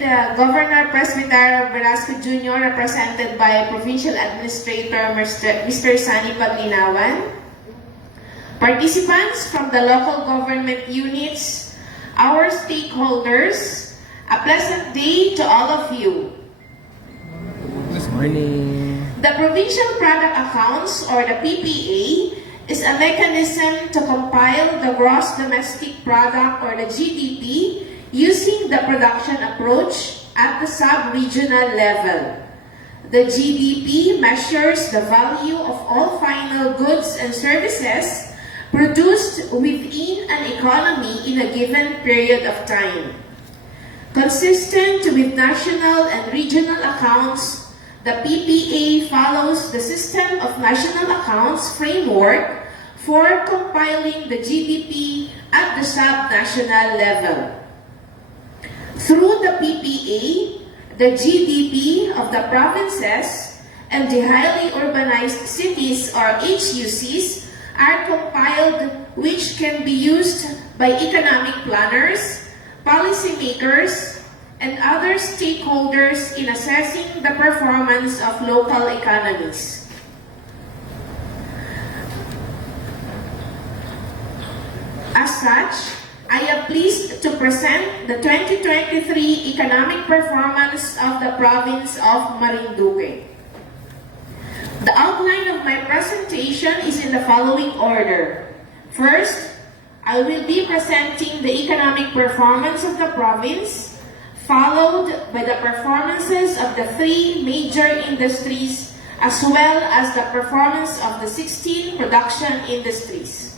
Governor Presbytero Velasco Jr., represented by Provincial Administrator Mr. Sani Paglinawan, participants from the local government units, our stakeholders, a pleasant day to all of you. Good morning. The Provincial Product Accounts, or the PPA, is a mechanism to compile the gross domestic product, or the GDP, using the production approach at the sub-regional level. The GDP measures the value of all final goods and services produced within an economy in a given period of time. Consistent with national and regional accounts, the PPA follows the System of National Accounts framework for compiling the GDP at the sub-national level. Through the PPA, the GDP of the provinces and the highly urbanized cities, or HUCs, are compiled, which can be used by economic planners, policymakers, and other stakeholders in assessing the performance of local economies. As such, I am pleased to present the 2023 economic performance of the province of Marinduque. The outline of my presentation is in the following order. First, I will be presenting the economic performance of the province, followed by the performances of the 3 major industries, as well as the performance of the 16 production industries.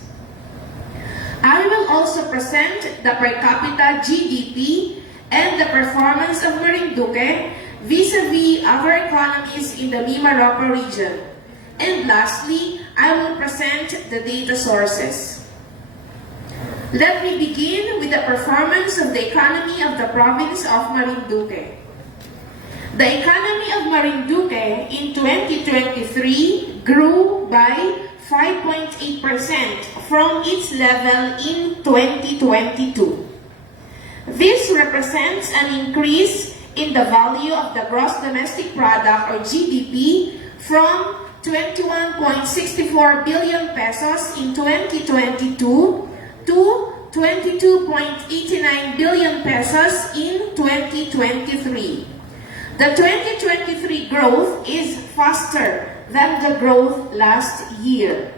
I will also present the per capita GDP and the performance of Marinduque vis-a-vis other economies in the Mimaropa region. And lastly, I will present the data sources. Let me begin with the performance of the economy of the province of Marinduque. The economy of Marinduque in 2023 grew by 5.8% from its level in 2022. This represents an increase in the value of the gross domestic product, or GDP, from 21.64 billion pesos in 2022 to 22.89 billion pesos in 2023. The 2023 growth is faster than the growth last year.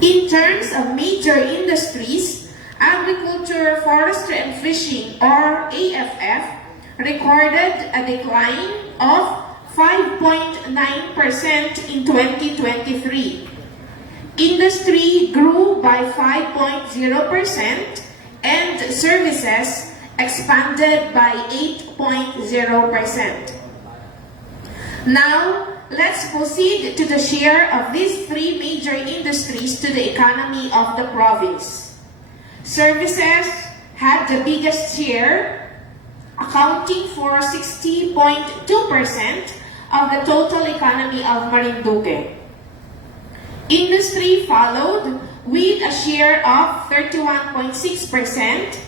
In terms of major industries, agriculture, forestry, and fishing, or AFF, recorded a decline of 5.9% in 2023. Industry grew by 5.0% and services expanded by 8.0%. Now, let's proceed to the share of these 3 major industries to the economy of the province. Services had the biggest share, accounting for 60.2% of the total economy of Marinduque. Industry followed with a share of 31.6%,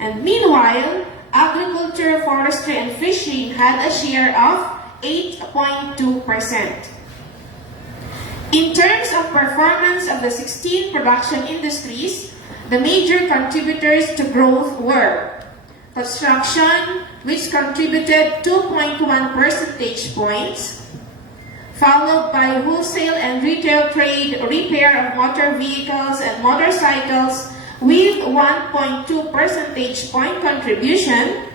and meanwhile, agriculture, forestry, and fishing had a share of 8.2%. In terms of performance of the 16 production industries, the major contributors to growth were construction, which contributed 2.1 percentage points, followed by wholesale and retail trade, repair of motor vehicles and motorcycles with 1.2 percentage point contribution,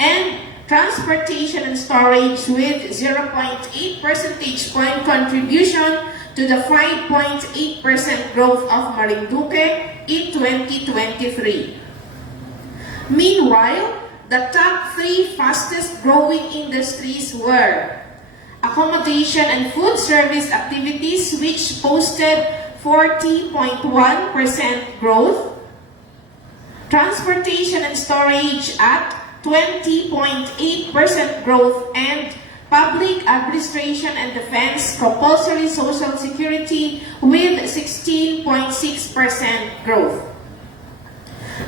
and transportation and storage with 0.8 percentage point contribution to the 5.8% growth of Marinduque in 2023. Meanwhile, the top 3 fastest growing industries were accommodation and food service activities, which posted 40.1% growth, transportation and storage at 20.8% growth, and public administration and defense, compulsory social security with 16.6% growth.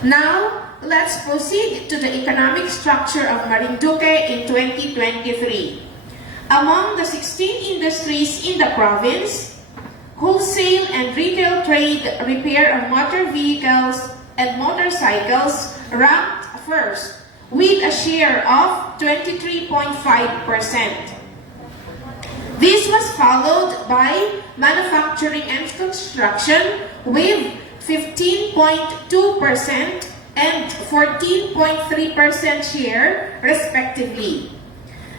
Now, let's proceed to the economic structure of Marinduque in 2023. Among the 16 industries in the province, wholesale and retail trade, repair of motor vehicles and motorcycles ranked first with a share of 23.5%. This was followed by manufacturing and construction with 15.2% and 14.3% share, respectively.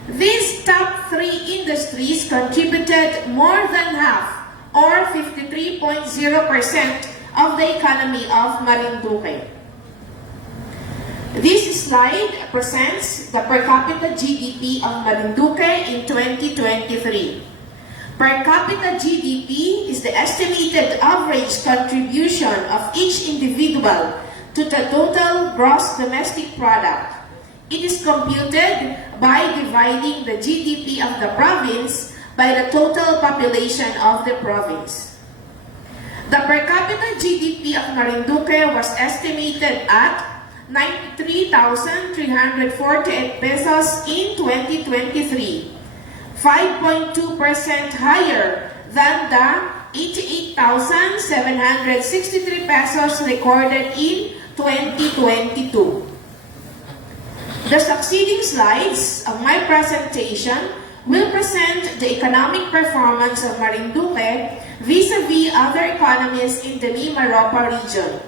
These top three industries contributed more than half, or 53.0% of the economy of Marinduque. This slide presents the per capita GDP of Marinduque in 2023. Per capita GDP is the estimated average contribution of each individual to the total gross domestic product. It is computed by dividing the GDP of the province by the total population of the province. The per capita GDP of Marinduque was estimated at 93,348 pesos in 2023, 5.2% higher than the 88,763 pesos recorded in 2022. The succeeding slides of my presentation will present the economic performance of Marinduque vis-a-vis other economies in the Mimaropa region.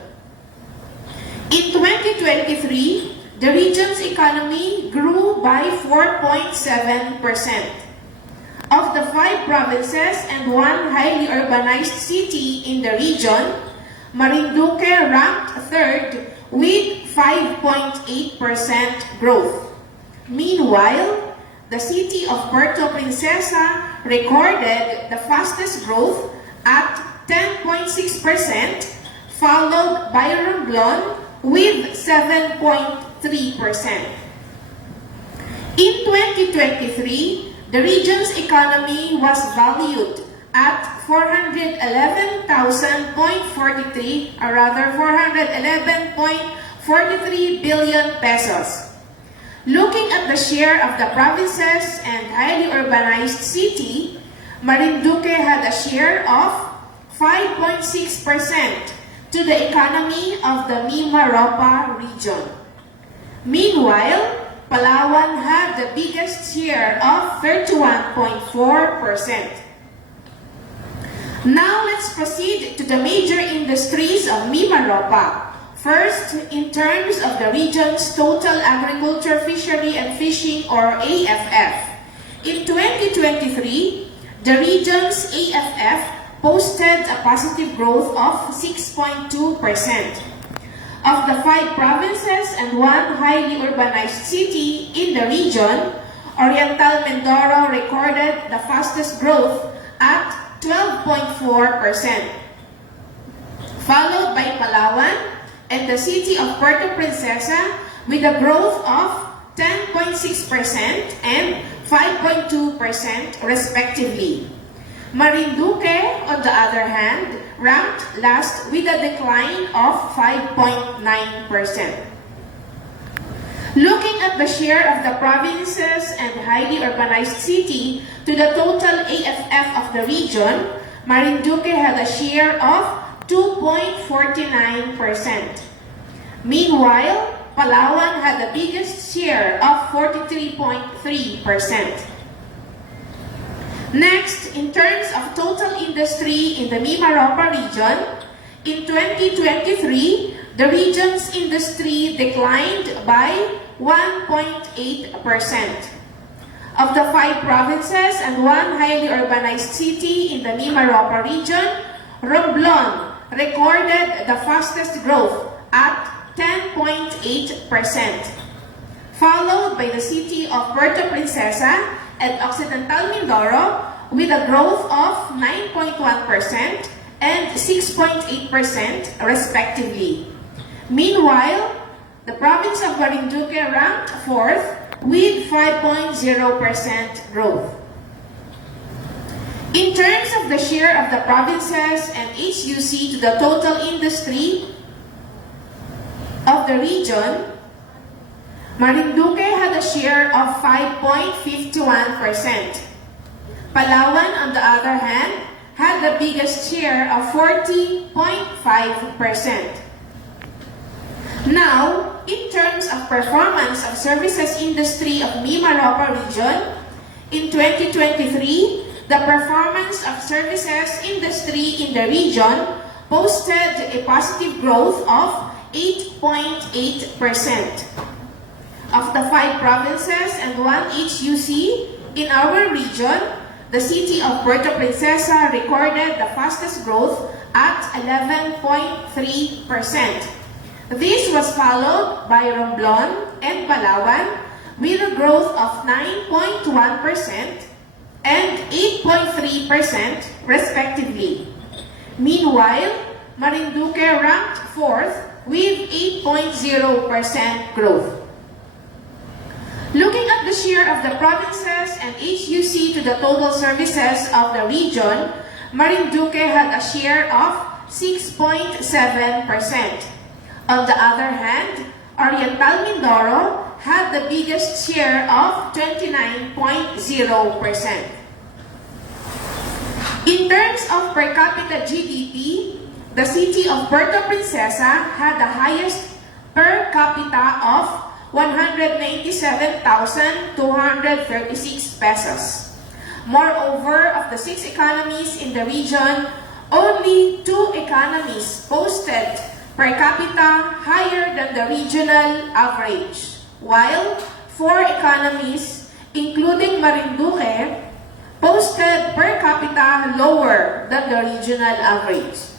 In 2023, the region's economy grew by 4.7%. Of the 5 provinces and 1 highly urbanized city in the region, Marinduque ranked third with 5.8% growth. Meanwhile, the city of Puerto Princesa recorded the fastest growth at 10.6%, followed by Romblon with 7.3%. In 2023, the region's economy was valued at 411.43 billion pesos. Looking at the share of the provinces and highly urbanized city, Marinduque had a share of 5.6% to the economy of the Mimaropa region. Meanwhile, Palawan had the biggest share of 31.4%. Now let's proceed to the major industries of Mimaropa. First, in terms of the region's total agriculture, fishery, and fishing, or AFF. In 2023, the region's AFF posted a positive growth of 6.2%. Of the 5 provinces and 1 highly urbanized city in the region, Oriental Mindoro recorded the fastest growth at 12.4%, followed by Palawan and the city of Puerto Princesa with a growth of 10.6% and 5.2% respectively. Marinduque, on the other hand, ranked last with a decline of 5.9%. Looking at the share of the provinces and highly urbanized city to the total AFF of the region, Marinduque had a share of 2.49%. Meanwhile, Palawan had the biggest share of 43.3%. Next, in terms of total industry in the Mimaropa region, in 2023, the region's industry declined by 1.8%. Of the 5 provinces and 1 highly urbanized city in the Mimaropa region, Romblon recorded the fastest growth at 10.8%, followed by the city of Puerto Princesa and Occidental Mindoro with a growth of 9.1% and 6.8% respectively. Meanwhile, the province of Marinduque ranked 4th with 5.0% growth. In terms of the share of the provinces and HUC to the total industry of of the region, Marinduque had a share of 5.51%. Palawan, on the other hand, had the biggest share of 40.5%. Now, in terms of performance of services industry of Mimaropa region, in 2023, the performance of services industry in the region posted a positive growth of 8.8%. Of the 5 provinces and 1 HUC in our region, the city of Puerto Princesa recorded the fastest growth at 11.3%. This was followed by Romblon and Palawan with a growth of 9.1% and 8.3% respectively. Meanwhile, Marinduque ranked 4th with 8.0% growth. Looking at the share of the provinces and HUC to the total services of the region, Marinduque had a share of 6.7%. On the other hand, Oriental Mindoro had the biggest share of 29.0%. In terms of per capita GDP, the city of Puerto Princesa had the highest per capita of 197,236 pesos. Moreover, of the 6 economies in the region, only 2 economies posted per capita higher than the regional average, while 4 economies, including Marinduque, posted per capita lower than the regional average.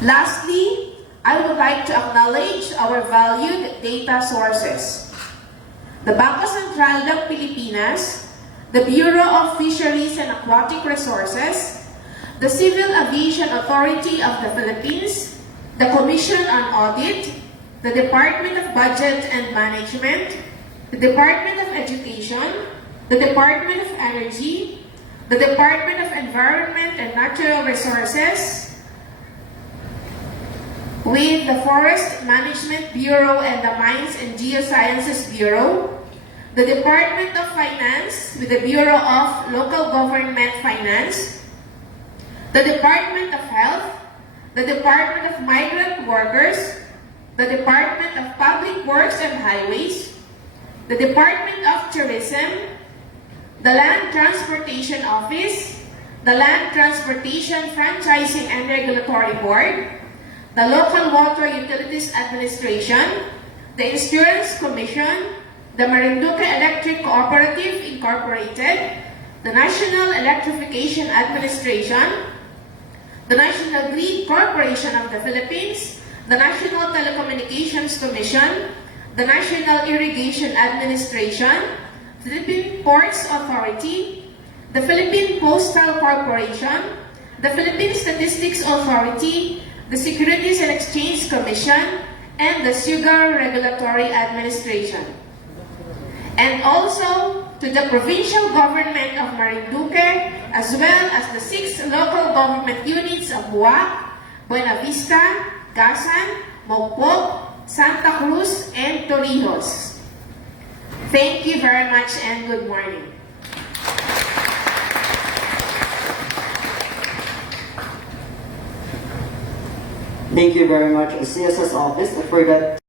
Lastly, I would like to acknowledge our valued data sources. The Bangko Sentral ng Pilipinas, the Bureau of Fisheries and Aquatic Resources, the Civil Aviation Authority of the Philippines, the Commission on Audit, the Department of Budget and Management, the Department of Education, the Department of Energy, the Department of Environment and Natural Resources, with the Forest Management Bureau and the Mines and Geosciences Bureau, the Department of Finance with the Bureau of Local Government Finance, the Department of Health, the Department of Migrant Workers, the Department of Public Works and Highways, the Department of Tourism, the Land Transportation Office, the Land Transportation Franchising and Regulatory Board, the Local Water Utilities Administration, the Insurance Commission, the Marinduque Electric Cooperative Incorporated, the National Electrification Administration, the National Grid Corporation of the Philippines, the National Telecommunications Commission, the National Irrigation Administration, Philippine Ports Authority, the Philippine Postal Corporation, the Philippine Statistics Authority, the Securities and Exchange Commission, and the Sugar Regulatory Administration. And also to the provincial government of Marinduque, as well as the 6 local government units of Buwak, Buena Vista, Gasan, Mokpok, Santa Cruz, and Torrijos. Thank you very much and good morning. Thank you very much, CSS Office, for that